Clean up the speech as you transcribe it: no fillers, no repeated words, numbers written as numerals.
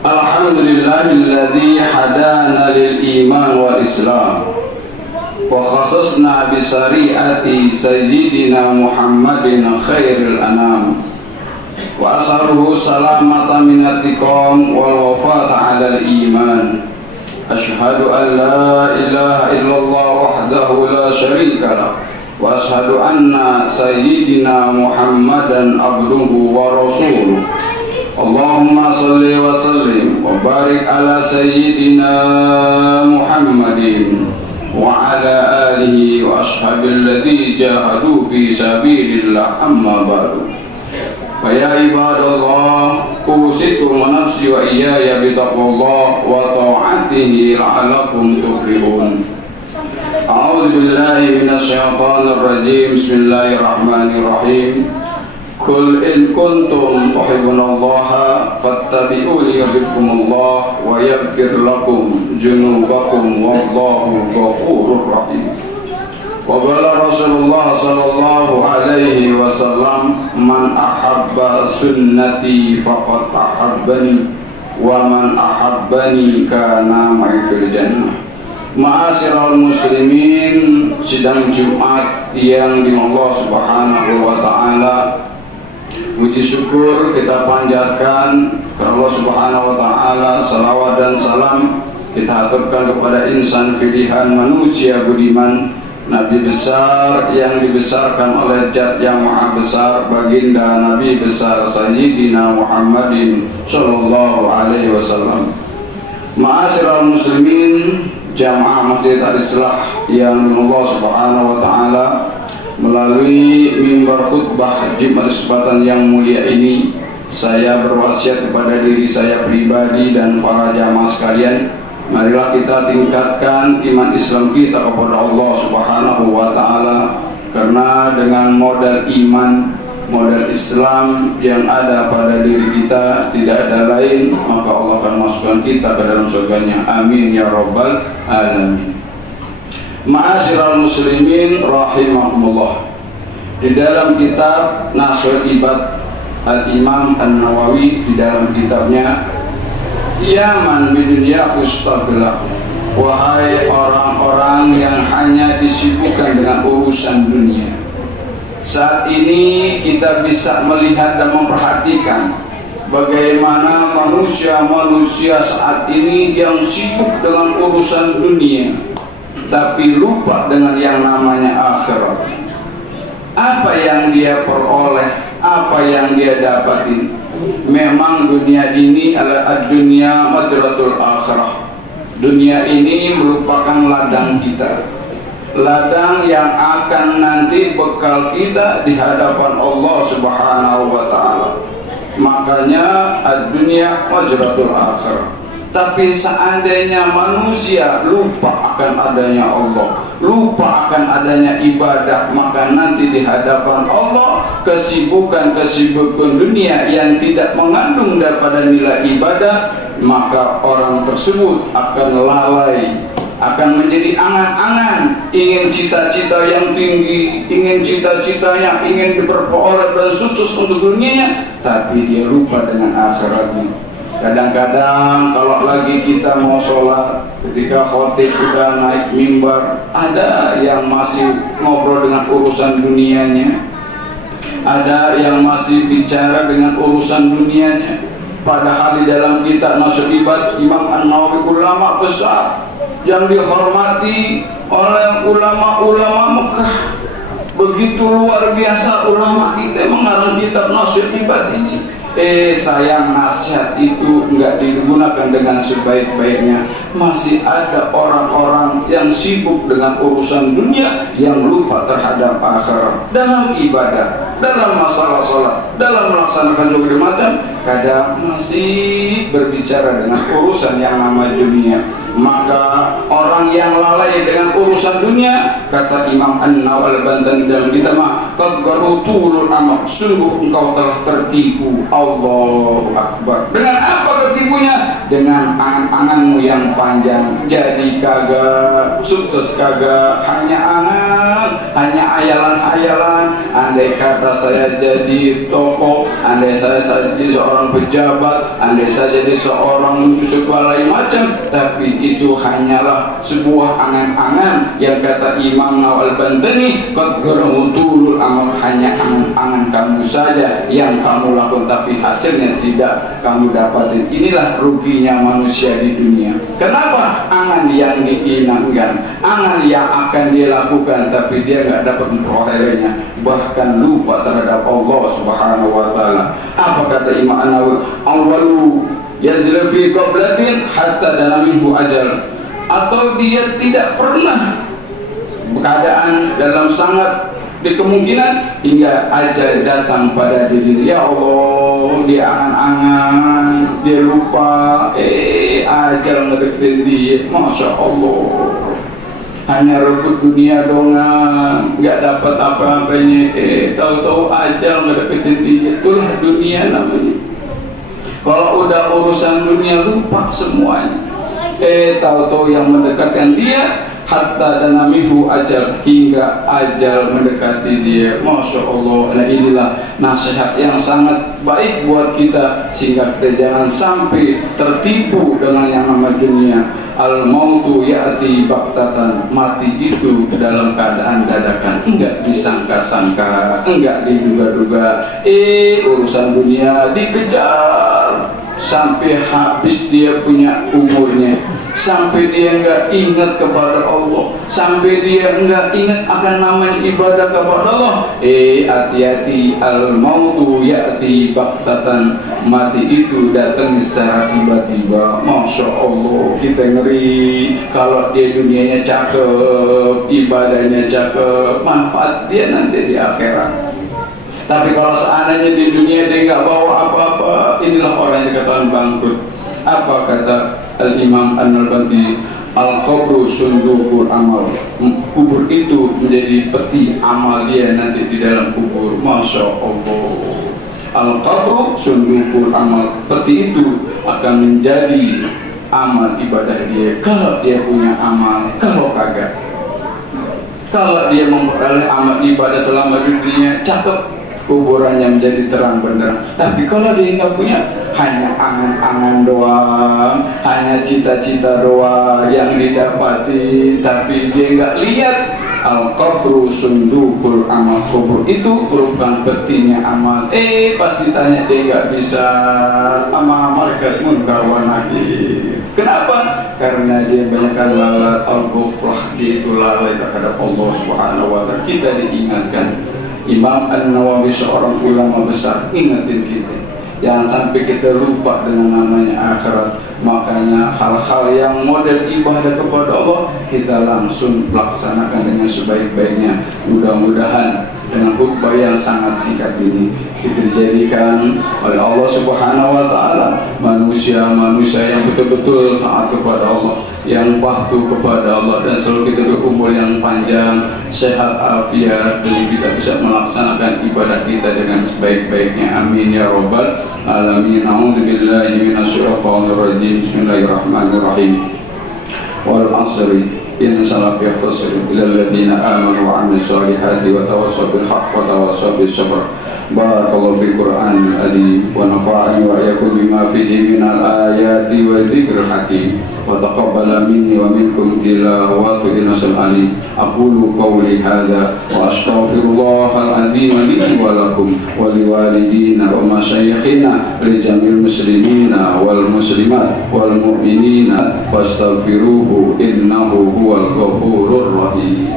Alhamdulillahilladzi hadana lil iman wal islam wa khassasna bi syariati sayyidina Muhammadin khairil anam wa asharuhu salamata minatiqam wal wafata ala al iman. Ashhadu an la ilaha illallah wahdahu la syarika lah wa ashhadu anna sayyidina Muhammadan abduhu wa rasuluh. Allahumma salli wa sallim wa barik ala sayyidina Muhammadin wa ala alihi wa ashabil ladzi jahadu fi sabilillah, amma ba'du. Fa ya ibadallah, usikum wa nafsi wa iyaya bi taqwallah wa ta'atihi la'allakum tuflihun. A'udzu billahi minasy syaithanir rajim. Bismillahirrahmanirrahim. Qul in kuntum tuhibbunallaha fattabi'uni yuhibbukumullah wa yaghfir lakum dzunubakum wallahu ghafurur rahim. Wa qala Rasulullah sallallahu alaihi wasallam, man ahabba sunnati faqad ahabbani wa man ahabbani kana ma'i fil jannah. Ma'asyiral muslimin, sidang Jumat yang di Allah Subhanahu wa taala, puji syukur kita panjatkan kepada Allah Subhanahu wa taala, salawat dan salam kita aturkan kepada insan pilihan manusia budiman, Nabi besar yang dibesarkan oleh Zat yang maha besar, baginda Nabi besar Sayyidina Muhammadin sallallahu alaihi wasallam. Ma'asyiral muslimin, jamaah Masjid Al-Islah yang Allah Subhanahu wa taala, melalui mimbar khutbah Jumat kesempatan yang mulia ini, saya berwasiat kepada diri saya pribadi dan para jamaah sekalian, marilah kita tingkatkan iman Islam kita kepada Allah Subhanahu wa taala, karena dengan modal iman, modal Islam yang ada pada diri kita tidak ada lain, maka Allah akan masukkan kita ke dalam surganya. Amin ya rabbal alamin. Ma'asyiral muslimin rahimakumullah, di dalam kitab Nasrul Ibad Al-Imam An-Nawawi, di dalam kitabnya Yaman bidunya khustaglah, wahai orang-orang yang hanya disibukkan dengan urusan dunia. Saat ini kita bisa melihat dan memperhatikan bagaimana manusia-manusia saat ini yang sibuk dengan urusan dunia, tapi lupa dengan yang namanya akhirat. Apa yang dia peroleh, apa yang dia dapatin? Memang dunia ini adalah dunia madratul akhirah. Dunia ini merupakan ladang kita, ladang yang akan nanti bekal kita di hadapan Allah Subhanahu wa taala. Makanya dunia madratul akhirah. Tapi seandainya manusia lupa akan adanya Allah, lupa akan adanya ibadah, maka nanti di hadapan Allah kesibukan-kesibukan dunia yang tidak mengandung daripada nilai ibadah, maka orang tersebut akan lalai, akan menjadi angan-angan, ingin cita-cita yang tinggi, ingin cita-citanya, ingin diperoleh dan sukses untuk dunianya, tapi dia lupa dengan akhiratnya. Kadang-kadang kalau lagi kita mau sholat, ketika khotib sudah naik mimbar, ada yang masih ngobrol dengan urusan dunianya, ada yang masih bicara dengan urusan dunianya. Padahal di dalam kitab Nasrul Ibad Imam An-Nawawi, ulama besar yang dihormati oleh ulama-ulama Mekah, begitu luar biasa ulama kita mengarang kitab Nasrul Ibad ini. Sayang, nasihat itu enggak digunakan dengan sebaik-baiknya. Masih ada orang-orang yang sibuk dengan urusan dunia, yang lupa terhadap akhirat. Dalam ibadah, dalam masalah sholat, dalam melaksanakan juga macam, kadang masih berbicara dengan urusan yang namanya dunia. Maka orang yang lalai dengan urusan dunia, kata Imam An-Nawawi dalam kitabnya, qad garutul amal, sungguh engkau telah tertipu. Allahu Akbar. Dengan apa tertipunya dengan angan-anganmu yang panjang. Jadi kagak, sukses kagak, hanya angan, hanya ayalan-ayalan. Andai kata saya jadi tokoh, andai saya jadi seorang pejabat, andai saya jadi seorang segala macam, tapi itu hanyalah sebuah angan-angan yang kata Imam Al-Bantani, qad gharutulul amal, hanya angan-angan kamu saja yang kamu lakukan, tapi hasilnya tidak kamu dapatin. Inilah ruginya manusia di dunia. Kenapa? Angan yang diinginkan, angan yang akan dia lakukan, tapi dia nggak dapat memperolehnya, bahkan lupa terhadap Allah Subhanahu wa Ta'ala. Apa kata Imam An-Nawawi? Awalu yazil fi qablatin hatta dana minhu ajal, atau dia tidak pernah keadaan dalam sangat di kemungkinan hingga ajal datang pada diri. Ya Allah, dia angan-angan, dia lupa, ajal ngedeketin dia. Masya Allah, hanya rebut dunia dongan, nggak dapat apa-apanya. Tahu-tahu ajal ngedeketin dia. Itulah dunia namanya. Kalau udah urusan dunia lupa semuanya. Tahu-tahu yang mendekatkan dia hatta danamihu ajal, hingga ajal mendekati dia. Masya Allah. Nah, inilah nasihat yang sangat baik buat kita, sehingga kita jangan sampai tertipu dengan yang namanya dunia. Al-mautu ya'ti baktatan, mati itu dalam keadaan dadakan, enggak disangka-sangka, enggak diduga-duga. Urusan dunia dikejar sampai habis dia punya umurnya, sampai dia enggak ingat kepada Allah, sampai dia enggak ingat akan namanya ibadah kepada Allah. Hati-hati, al-mautu ya'ti baktatan, mati itu datang secara tiba-tiba. Masya Allah, kita ngeri. Kalau dia dunianya cakep, ibadahnya cakep, manfaat dia nanti di akhirat. Tapi kalau seandainya di dunia dia nggak bawa apa-apa, inilah orang yang dikatakan bangkrut. Apa kata Al-Imam An-Nalbanti? Al-qabru sundukul amal, kubur itu menjadi peti amal dia nanti di dalam kubur. Masya Allah. Al-qabru sundukul amal, peti itu akan menjadi amal ibadah dia, kalau dia punya amal. Kalau kagak, kalau dia memperoleh amal ibadah selama hidupnya, cakep, kuburannya menjadi terang benderang. Tapi kalau dia nggak punya, hanya angan-angan doang, hanya cita-cita doang yang didapati, tapi dia nggak lihat. Al-qabru sundukul amal, kubur itu merupakan petinya amal. Pas ditanya dia nggak bisa amal-amal munkar wa nakir. Kenapa? Karena dia banyakkan lalat al-ghufrah, dia itu lalai terhadap Allah Subhanahu wa Ta'ala. Kita diingatkan. Imam An-Nawawi seorang ulama besar ingetin kita, jangan sampai kita lupa dengan namanya akhirat. Makanya hal-hal yang model ibadah kepada Allah kita langsung laksanakan dengan sebaik-baiknya. Mudah-mudahan dengan khutbah yang sangat singkat ini kita dijadikan oleh Allah Subhanahu wa Ta'ala manusia-manusia yang betul-betul taat kepada Allah, yang patuh kepada Allah, dan selalu kita berumur yang panjang, sehat afiat, dan kita bisa melaksanakan ibadah kita dengan sebaik-baiknya. Amin ya rabbal alamin. A'udzubillahi minasyaitonir rajim. Bismillahirrahmanirrahim. Wal 'ashri inna salafi khusr ila alladziina aamanu wa 'amilus solihati wa tawassaw bil haqqi wa tawassaw bis sabr. Barakallahu fi Qur'anil azim wa nafa'ani wa iyyakum bima fihi minal ayati wa dzikril hakim wa taqabbala minni wa minkum tilawatu innahu alim. Aqulu qawli hadza wa astaghfirullahal azim li wa lakum wa liwalidina wa masyayikhina li jamil muslimina wal muslimat wal mu'minina fastaghfiruhu innahu huwal ghafurur rahim.